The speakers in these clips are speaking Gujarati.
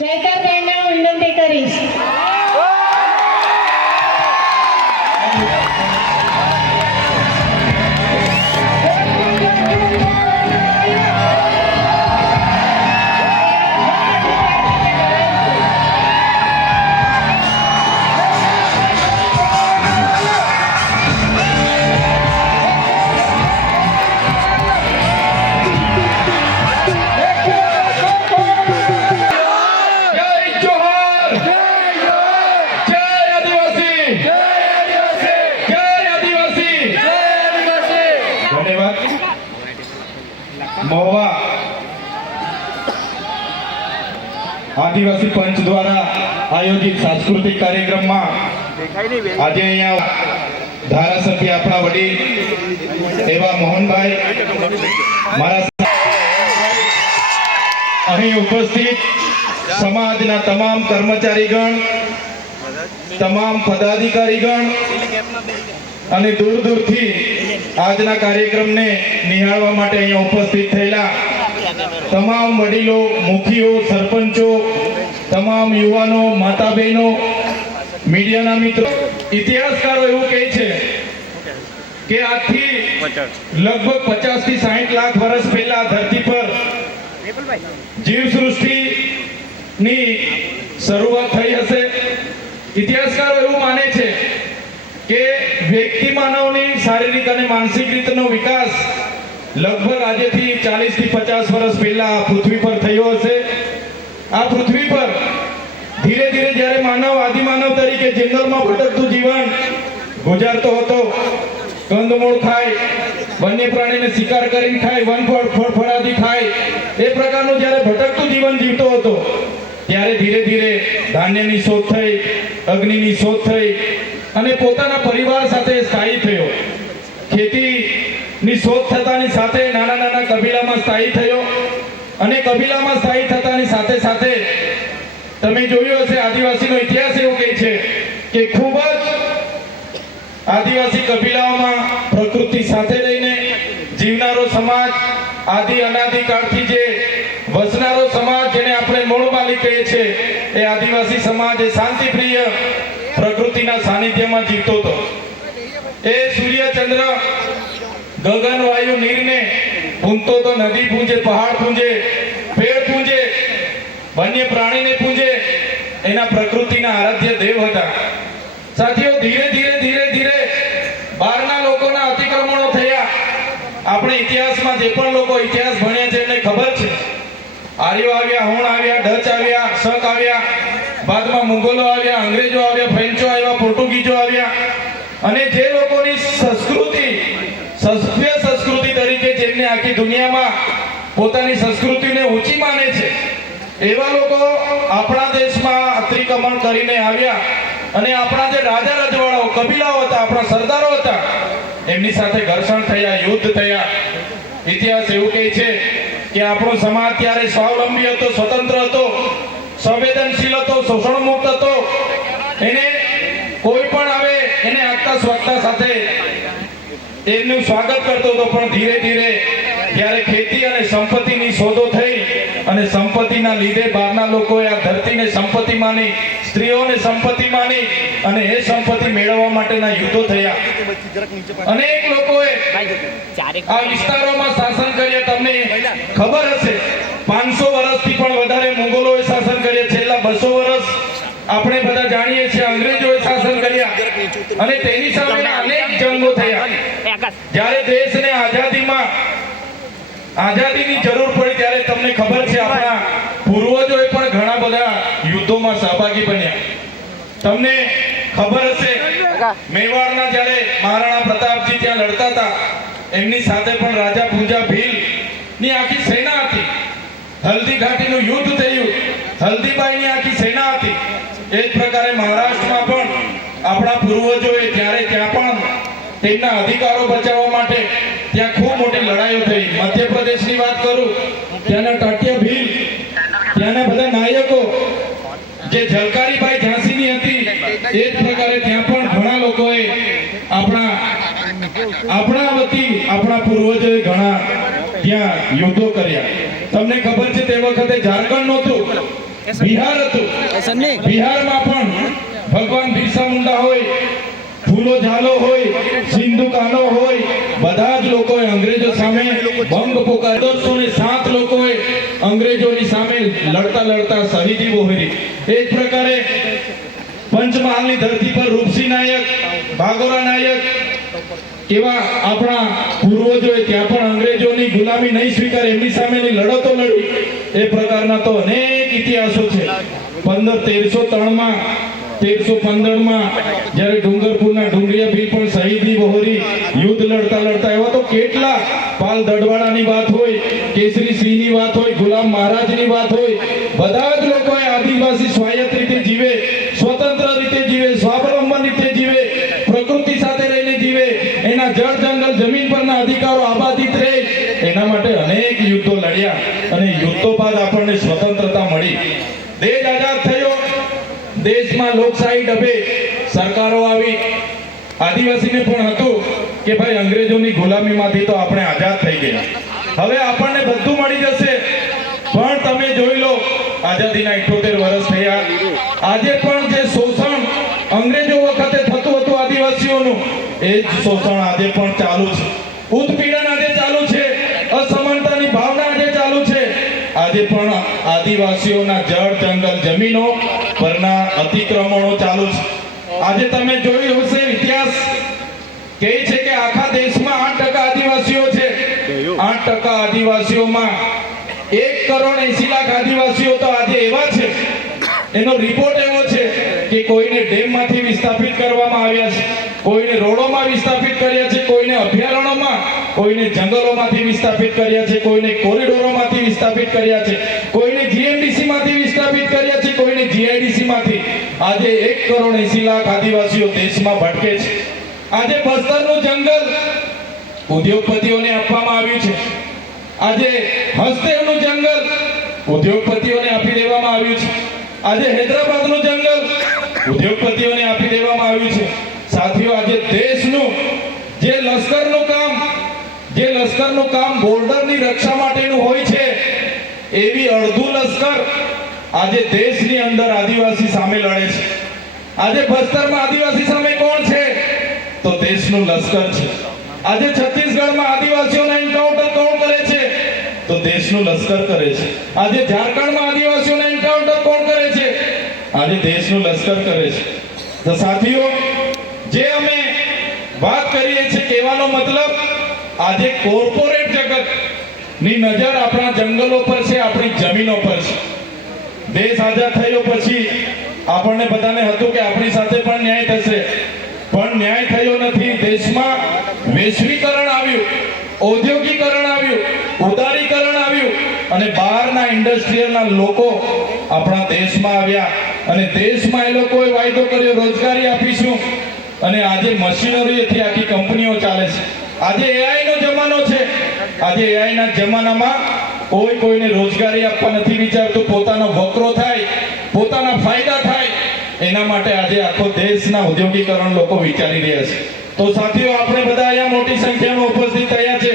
Jacob Randall Wyndham Bakeries. આદિવાસી પંચ દ્વારા આયોજિત સાંસ્કૃતિક કાર્યક્રમમાં આજે અહીંયા ધારાસભ્ય આપણા વડીલ એવા મોહનભાઈ, મારા અહીં ઉપસ્થિત સમાજના તમામ કર્મચારીગણ, તમામ પદાધિકારીગણ અને દૂર દૂરથી આજના કાર્યક્રમને નિહાળવા માટે અહીંયા ઉપસ્થિત થયેલા તમામ વડીલો, મુખીઓ, સરપંચો તમામ યુવાનો માતા બહેનો મીડિયાના મિત્રો, ઇતિહાસકારો એવું કહે છે કે આજથી લગભગ પચાસથી સાહીઠ લાખ વર્ષ પહેલા ધરતી પર જીવ સૃષ્ટિની શરૂઆત થઈ હશે. ઇતિહાસકારો એવું માને છે કે વ્યક્તિ માનવની શારીરિક અને માનસિક રીતનો વિકાસ લગભગ આજેથી ચાલીસથી પચાસ વર્ષ પહેલા પૃથ્વી પર થયો હશે. આ પૃથ્વી પર ધીરે ધીરે જ્યારે માનવ આદિમાનવ તરીકે જંગલમાં ભટકતું જીવન ગુજારતો હતો, કંદમૂળ ખાય વન્ય પ્રાણીને શિકાર કરીને ખાય વનફળ, ફળફળાદી ખાય એ પ્રકારનું જ્યારે ભટકતું જીવન જીવતો હતો, ત્યારે ધીરે ધીરે ધાન્યની શોધ થઈ, અગ્નિની શોધ થઈ અને પોતાના પરિવાર સાથે સ્થાયી થયો. ખેતીની શોધ થતાની સાથે નાના નાના કબીલામાં સ્થાયી થયો અને કબીલામાં સ્થાયી થતાની સાથે સાથે તમે જોયું હશે, આદિવાસીનો ઇતિહાસ એવો કહે છે કે ખૂબ જ આદિવાસી કબીલાઓમાં પ્રકૃતિ સાથે રહીને જીવનારો સમાજ આદિ અનાદિકાળથી જે વસનારો સમાજ જેને આપણે મૂળમાલી કહીએ છીએ, એ આદિવાસી સમાજ એ શાંતિપ્રિય પ્રકૃતિના સાનિધ્યમાં જીવતો હતો. એ સૂર્ય ચંદ્ર ગગન વાયુ નીરને પૂંજતો તો નદી પૂંજે પહાડ પૂંજે પેડ પૂંજે વન્ય પ્રાણીને પૂંજે એના પ્રકૃતિના આરાધ્ય દેવ હતા. સાથીઓ, ધીરે ધીરે ધીરે ધીરે બહારના લોકોના અતિક્રમણો થયા. આપણે ઇતિહાસમાં જે પણ લોકો ઇતિહાસ ભણ્યા છે એમને ખબર છે. આર્યો આવ્યા, હોણ આવ્યા, ડચ આવ્યા, શક આવ્યા, બાદમાં મુગલો આવ્યા, અંગ્રેજો આવ્યા, ફ્રેન્ચો આવ્યા પોર્ટુગીઝો આવ્યા. અને જે લોકોની સંસ્કૃતિ, સભ્ય સંસ્કૃતિ તરીકે જેમને આખી દુનિયામાં પોતાની સંસ્કૃતિને ઊંચી માને છે એવા લોકો આપણા દેશમાં અતિક્રમણ કરીને આવ્યા અને આપણા જે રાજા રજવાડાઓ, કબીલાઓ હતા, આપણા સરદારો હતા, એમની સાથે ઘર્ષણ થયા, યુદ્ધ થયા. ઇતિહાસ એવું કહે છે કે આપણો સમાજ ત્યારે સ્વાવલંબી હતો, સ્વતંત્ર હતો, સંવેદનશીલ હતો શોષણ મુક્ત હતો. એને કોઈ પણ આવે, એને આગતા સ્વાગતા સાથે એમનું સ્વાગત કરતો હતો, પણ ધીરે ધીરે જ્યારે ખેતી અને સંપત્તિની શોધો થઈ અને સંપત્તિના લીધે બહારના લોકોએ આ ધરતીને સંપત્તિ માની, સ્ત્રીઓને સંપત્તિ માની અને એ સંપત્તિ મેળવવા માટેના યુદ્ધો થયા. અનેક લોકોએ આ વિસ્તારોમાં શાસન કર્યા. તમને ખબર હશે, પાંચસો વર્ષથી પણ વધારે મુગલોએ શાસન કર્યા. છેલ્લા બસો વર્ષ આપણે બધા જાણીએ છીએ, અંગ્રેજોએ શાસન કર્યા. અને તેની સામે અનેક જંગો થયા. જ્યારે દેશને આઝાદીમાં આઝાદીની જરૂર પડી ત્યારે તમને ખબર છે આપણા પૂર્વજોએ પણ ઘણા બધા યુદ્ધોમાં સહભાગી બન્યા. તમને ખબર હશે મેવાડના જ્યારે મહારાણા પ્રતાપજી ત્યાં લડતા હતા એમની સાથે પણ રાજા પૂંજા ભીલની આખી સેના હતી. હલ્દી ઘાટીનું યુદ્ધ થયું. હલ્દીબાઈની આખી સેના હતી. એ જ પ્રકારે મહારાષ્ટ્રમાં પણ આપણા પૂર્વજોએ જ્યારે ત્યાં પણ તેમના અધિકારો બચાવવા માટે ત્યાં ખૂબ મોટી લડાઈઓ થઈ. મધ્યપ્રદેશની વાત કરું ત્યાંના ટાટ્ય ભીલ ત્યાંના બધા નાયકો જે ઝલકારીબાઈ ઝાંસીની હતી એ જ પ્રકારે ત્યાં પણ ઘણા લોકોએ આપણા આપણા વતી આપણા પૂર્વજોએ ઘણા ત્યાં યુદ્ધો કર્યા. તમને ખબર છે તે વખતે ઝારખંડ નહોતું બિહાર હતું. બિહારમાં પણ ભગવાન બિરસા મુંડા હોય ફૂલો ઝાલો હોય, સિંધુ કાનો હોય, બધા જ લોકોએ અંગ્રેજો સામે ભંગ પોકાર. દોઢસો ને સાત લોકોએ અંગ્રેજોની સામે લડતા લડતા શહીદી વહોરી. એ જ પ્રકારે પંચમહાલની ધરતી પર રૂપસિંહ નાયક, ભાગોરા નાયક એવા આપણા પૂર્વજોએ ત્યાં પણ અંગ્રેજોની ગુલામી નહીં સ્વીકાર, એમની સામેની લડતો લડી. એ પ્રકારના તો અનેક ઇતિહાસો છે. પંદર તેરસો ત્રણમાં તેરસો પંદરમાં જ્યારે ડુંગરપુરના ડુંગરિયા ભીલ પણ શહીદી બહોરી યુદ્ધ લડતા લડતા એવા તો કેટલા પાલ દડવાડાની વાત હોય, કેસરી સિંહની વાત હોય, ગુલામ મહારાજની વાત હોય. બધા જ લોકોએ આદિવાસી સ્વાયત્ત રીતે જીવે, સ્વતંત્ર રીતે જીવે, સ્વાવલંબન રીતે જીવે, પ્રકૃતિ સાથે રહીને જીવે. એના જળ જંગલ જમીન પરના અધિકારો આબાદિત રહે. એના માટે અનેક યુદ્ધો લડ્યા અને યુદ્ધો બાદ આપણને સ્વતંત્રતા મળી. દેશ આઝાદ થયો. દેશમાં લોકશાહી ડબે સરકારો આવી. આદિવાસીને પણ હતું કે ભાઈ અંગ્રેજોની ગુલામીમાંથી તો આપણે આઝાદ થઈ ગયા. હવે આપણને બધું મળી જશે. પણ તમે જોઈ લો, આઝાદીના 78 વર્ષ થયા. આજે પણ જે શોષણ અંગ્રેજો વખતે થતું હતું આદિવાસીઓનું, એ જ શોષણ આજે પણ ચાલુ છે. ઉત્પીડન આજે ચાલુ છે અસમાનતાની ભાવના આજે ચાલુ છે આજે પણ આદિવાસીઓના જળ, જંગલ, જમીનો પરના અતિક્રમણો ચાલુ છે. આજે તમે જોયું હશે ઇતિહાસ. કહે છે કે આખા દેશમાં આઠ ટકા આદિવાસીઓ છે. આઠ ટકા આદિવાસીઓમાં એક કરોડ એસી લાખ આદિવાસીઓ તો આજે એવા છે. એનો રિપોર્ટ એવો છે કે કોઈને ડેમમાંથી વિસ્થાપિત કરવામાં આવ્યા છે. કોઈને રોડોમાં વિસ્થાપિત કર્યા છે. કોઈને અભયારણ્યોમાં, કોઈને જંગલોમાંથી વિસ્થાપિત કર્યા છે, કોઈને કોરિડોરોમાંથી વિસ્થાપિત કર્યા છે, કોઈને જીએમડીસી માંથી વિસ્થાપિત કર્યા છે, કોઈને જીઆઈડીસી માંથી આજે એક કરોડ એસી લાખ આદિવાસીઓ દેશમાં ભટકે છે. આજે બસ્તરનું જંગલ ઉદ્યોગપતિઓને આપવામાં આવ્યું છે. આજે હસ્તેવનું જંગલ ઉદ્યોગપતિઓને આપી દેવામાં આવ્યું છે. આજે હૈદરાબાદનું જંગલ ઉદ્યોગપતિઓને આપી દેવામાં આવ્યું છે સાથીઓ આજે દેશનું જે લશ્કરનું કામ જે લશ્કરનું કામ બોર્ડરની રક્ષા માટેનું હોય છે એવી અડધું લશ્કર આજે દેશની અંદર આદિવાસી સામે લડે છે. આજે બસ્તરમાં આદિવાસી સામે કોણ છે? તો દેશનું લશ્કર છે. આજે છત્તીસગઢમાં આદિવાસીઓના એન્કાઉન્ટર કોણ કરે છે? તો દેશનું લશ્કર કરે છે. આજે ઝારખંડમાં આદિવાસીઓના એન્કાઉન્ટર કોણ કરે છે? આજે દેશનું લશ્કર કરે છે. તો સાથીઓ, જે અમે વાત કરીએ છીએ કહેવાનો મતલબ, આજે કોર્પોરેટ જગત ની નજર આપણા જંગલો પર છે, આપણી જમીનો પર છે. દેશ આઝાદ થયો પછી આપણને બધાને હતું કે આપણી સાથે પણ ન્યાય થશે. પણ ન્યાય થયો નથી. દેશમાં વૈશ્વિકરણ આવ્યું, ઔદ્યોગિકરણ આવ્યું, ઉદારીકરણ આવ્યું અને બહારના ઇન્ડસ્ટ્રીયલના લોકો આપણા દેશમાં આવ્યા. અને દેશમાં એ લોકોએ વાયદો કર્યો, રોજગારી આપીશું. અને આજે મશીનરીથી આખી કંપનીઓ ચાલે છે. આજે એઆઈનો જમાનો છે. આજે એઆઈ ના જમાનામાં કોઈ કોઈને રોજગારી આપવા નથી વિચારતું, પોતાનો વકરો થાય, પોતાના ફાયદા થાય, એના માટે આજે આખો દેશના ઉદ્યોગીકરણ લોકો વિચારી રહ્યા છે. તો સાથીઓ, આપણે બધા અહીંયા મોટી સંખ્યામાં ઉપસ્થિત થયા છે.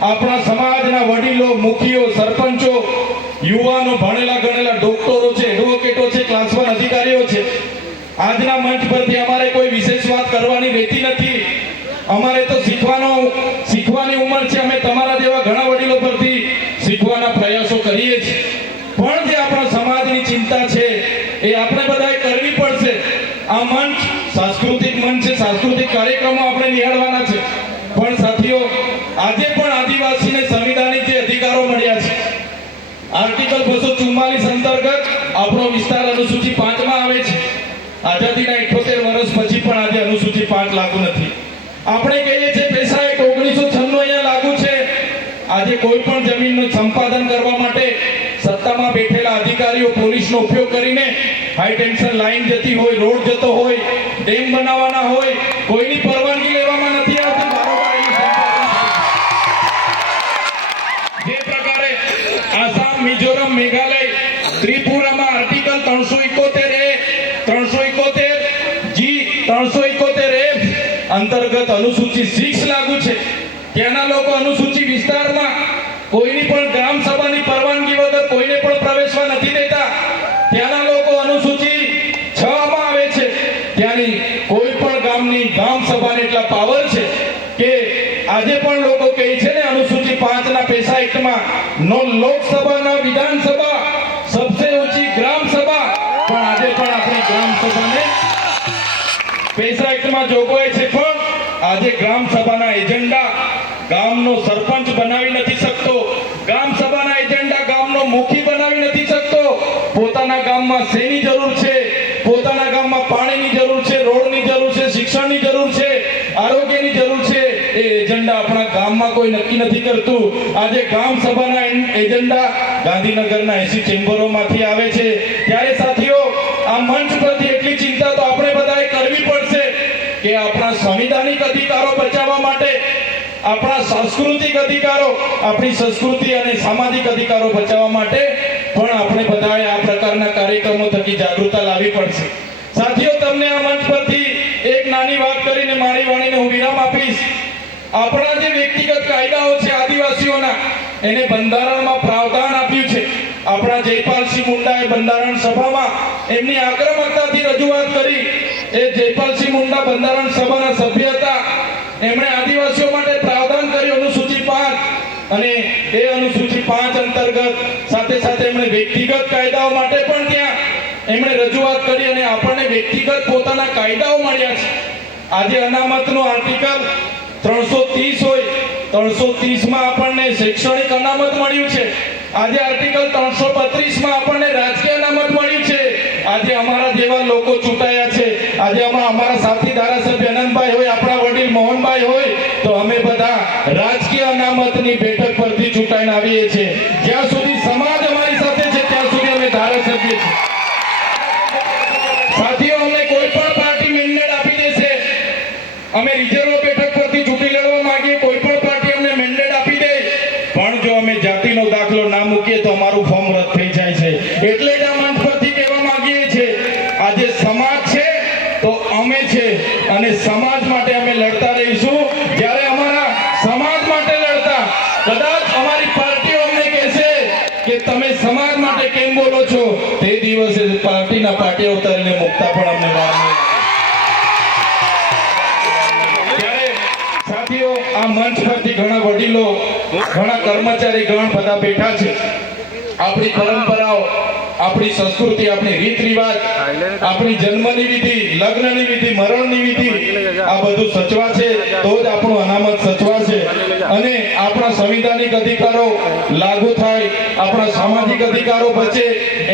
આપણા સમાજના વડીલો, મુખીઓ, સરપંચો, યુવાનો, ભણેલા ગણેલા ડોક્ટરો છે એડવોકેટો છે ક્લાસ વન અધિકારીઓ છે આજના મંચ પરથી અમારે કોઈ વિશેષ વાત કરવાની રહેતી નથી અમારે તો શીખવાનો શીખવાની ઉંમર છે અમે તમારા જેવા ઘણા વડીલો પરથી શીખવાના પ્રયાસો કરીએ છીએ. પણ જે આપણા સમાજની ચિંતા છે એ આપણે બધાએ કરવી પડશે આ મંચ સાંસ્કૃતિક મંચ છે સાંસ્કૃતિક કાર્યક્રમો આપણે નિહાળવાના છે પણ સાથીઓ આજે પણ આદિવાસીને સંવિધાનિક જે અધિકારો મળ્યા છે આર્ટિકલ બસો ચુમ્માલીસ અંતર્ગત આપણો વિસ્તાર અનુસૂચિ પાંચમાં આવે છે આઝાદીના 78 વર્ષ પછી પણ આજે અનુસૂચિ પાંચ લાગુ નથી આપણે કહીએ છીએ પૈસા એક ઓગણીસો છન્નું અહીંયા લાગુ છે આજે કોઈ પણ જમીનનું સંપાદન કરવા માટે સત્તામાં બેઠેલા અધિકારીઓ પોલીસનો ઉપયોગ કરીને હાઈ ટેન્શન લાઈન જતી હોય, રોડ જતો હોય, ડેમ બનાવવાના હોય, કોઈની પરવાનગી લેવામાં નથી આવતી જે પ્રકારે આસામ, મિઝોરમ, મેઘાલય, ત્રિપુરામાં આર્ટિકલ ત્રણસો ઇકોતેર એ, ત્રણસો ઇકોતેર જી, ત્રણસો ઇકોતેર એ અંતર્ગત અનુસૂચિત સિક્સ લાગુ છે. ત્યાંના લોકો અનુસૂચિત વિસ્તારમાં કોઈની પણ ગ્રામ સભાની પરવાનગી વગર કોઈને પણ પ્રવેશવા નથી દેતા. ત્યાંના લોકો અનુસૂચિત છ માં આવે છે. ત્યાંની કોઈ પણ ગામની ગ્રામ સભાને એટલા પાવર છે કે આજે પણ લોકો કહે છે ને અનુસૂચિત પાંચના પેશા એક્ટમાં, નો લોકસભાના વિધાનસભા, સબસે ઊંચી ગ્રામ સભા. પણ આજે પણ આપણી ગ્રામ સભાને પેશા એક્ટમાં જોગવાઈ છે. પણ આજે ગ્રામ સભાના એજન્ડા ગામનો સરપંચ બનાવી નથી શકતો. ગામ સભાના એજન્ડા ગામનો મુખી બનાવી નથી શકતો. પોતાના ગામમાં શેની જરૂર છે? પોતાના ગામમાં પાણીની જરૂર છે, રોડની જરૂર છે, શિક્ષણની જરૂર છે, આરોગ્યની જરૂર છે? એ એજન્ડા આપણા ગામમાં કોઈ નક્કી નથી કરતું. આજે ગામ સભાના એજન્ડા ગાંધીનગરના એસી ચેમ્બરોમાંથી આવે છે. ત્યારે સાથીઓ, આ મંચ પરથી એટલી ચિંતા તો આપણે બધાએ કરવી પડશે કે આપણા સંવિધાનિક અધિકારો બચાવવા માટે આપણા સાંસ્કૃતિક અધિકારો, આપણી સંસ્કૃતિ અને સામાજિક અધિકારો બચાવવા માટે પણ આપણે બધાએ આ પ્રકારના કાર્યક્રમો થકી જાગૃતતા લાવવી પડશે. સાથીઓ, તમને આ મંચ પરથી એક નાની વાત કરીને મારી વાણીને હું વિરામ આપીશ. આપણા જે વ્યક્તિગત કાયદાઓ છે આદિવાસીઓના, એને બંધારણમાં પ્રાવધાન આપ્યું છે. આપણા જયપાલસિંહ મુંડાએ બંધારણ સભામાં એમની આક્રમકતાથી રજૂઆત કરી. એ જયપાલસિંહ મુંડા બંધારણ સભાના સભ્ય હતા. એમણે આદિવાસીઓ માટે પ્રાવધાન અને એ અનુસૂચિ પાંચ અંતર્ગત સાથે સાથે એમણે વ્યક્તિગત કાયદાઓ માટે પણ ત્યાં એમણે રજૂઆત કરી અને આપણને વ્યક્તિગત પોતાના કાયદાઓ મળ્યા છે. આજે અનામતનું આર્ટિકલ ત્રણસો ત્રીસ હોય, ત્રણસો ત્રીસમાં આપણને શૈક્ષણિક અનામત મળ્યું છે. આજે આર્ટિકલ ત્રણસો બત્રીસમાં આપણને રાજકીય અનામત મળ્યું છે. આજે અમારા જેવા લોકો ચૂંટાયા છે. આજે આમાં અમારા સાથી ધારાસભ્ય અનંતભાઈ હોય, આપણા વડીલ મોહનભાઈ હોય, તો અમે બધા અનામતની બેઠક પરથી ચૂંટાઈને આવીએ છીએ. જ્યાં સુધી સમાજ અમારી સાથે છે, ત્યાં સુધી અમે ધારાસભ્ય છીએ. સાથીઓ અમને કોઈ પણ પાર્ટી મેન્ડેટ આપી દેશે, અમે રિઝર્વ બેઠક પરથી ઘણા વડીલો, ઘણા કર્મચારી ગણ બધા બેઠા છે. આપણી પરંપરાઓ, આપણી સંસ્કૃતિ, આપણી રીત રિવાજ આપણી જન્મની વિધિ, લગ્નની વિધિ, મરણની વિધિ, આ બધું સચવાશે તો જ આપણું અનામત સચવાશે અને આપણા સંવિધાનિક અધિકારો લાગુ થાય, આપણા સામાજિક અધિકારો બચે,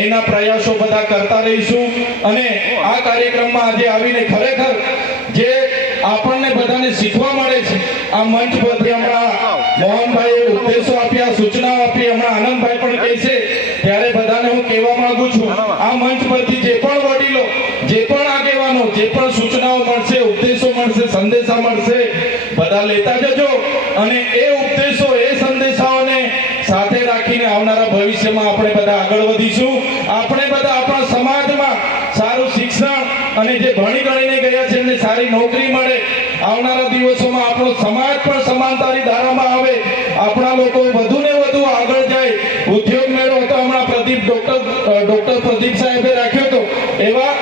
એના પ્રયાસો બધા કરતા રહીશું. અને આ કાર્યક્રમમાં આજે આવીને ખરેખર જે આપણને બધાને શીખવા મળે છે. આ મંચ પરથી હમણાં મોહનભાઈએ ઉપદેશો આપ્યા, સૂચનાઓ આપી. હમણાં આનંદભાઈ પણ કહે છે, ત્યારે બધાને હું કહેવા માંગુ છું, આ મંચ પરથી જે પણ વડીલો, જે પણ આગેવાનો, જે પણ સૂચનાઓ મળશે ઉપદેશો મળશે, સંદેશા મળશે, બધા લેતા જજો અને એ ઉપદેશો એ સંદેશાઓને સાથે રાખીને આવનારા ભવિષ્યમાં આપણે બધા આગળ વધીશું. આપણે બધા આપણા સમાજમાં સારું શિક્ષણ અને જે ભણી ગણીને ગયા છે એમને સારી નોકરી મળે આવનારા દિવસોમાં આપણો સમાજ પણ સમાનતાની ધારામાં આવે આપણા લોકો વધુ ને વધુ આગળ જાય ઉદ્યોગ મેળો હતો હમણાં પ્રદીપ ડોક્ટર ડોક્ટર પ્રદીપ સાહેબે રાખ્યો હતો એવા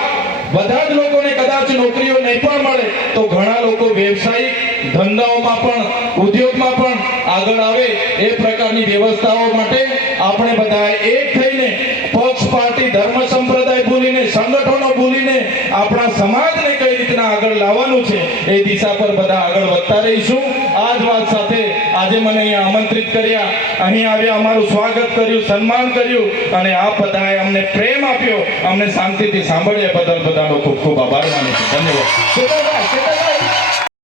બધા જ લોકોને કદાચ નોકરીઓ નહીં પણ મળે તો ઘણા લોકો વ્યવસાયિક ધંધાઓમાં પણ ઉદ્યોગમાં પણ આગળ આવે એ પ્રકારની વ્યવસ્થાઓ માટે આપણે બધા એક થઈને પક્ષ, પાર્ટી, ધર્મ, સંપ્રદાય ભૂલીને સંગઠનો ભૂલીને આપણા સમાજને કઈ રીતના આગળ લાવવાનું છે એ દિશા પર બધા આગળ વધતા રહીશું. આ જ વાત સાથે આજે મને અહીંયા આમંત્રિત કર્યા. અહીં આવ્યા, અમારું સ્વાગત કર્યું, સન્માન કર્યું અને આ બધાએ અમને પ્રેમ આપ્યો. અમને શાંતિથી સાંભળ્યા બદલ બધાનો ખૂબ ખૂબ આભાર માનું છું. ધન્યવાદ.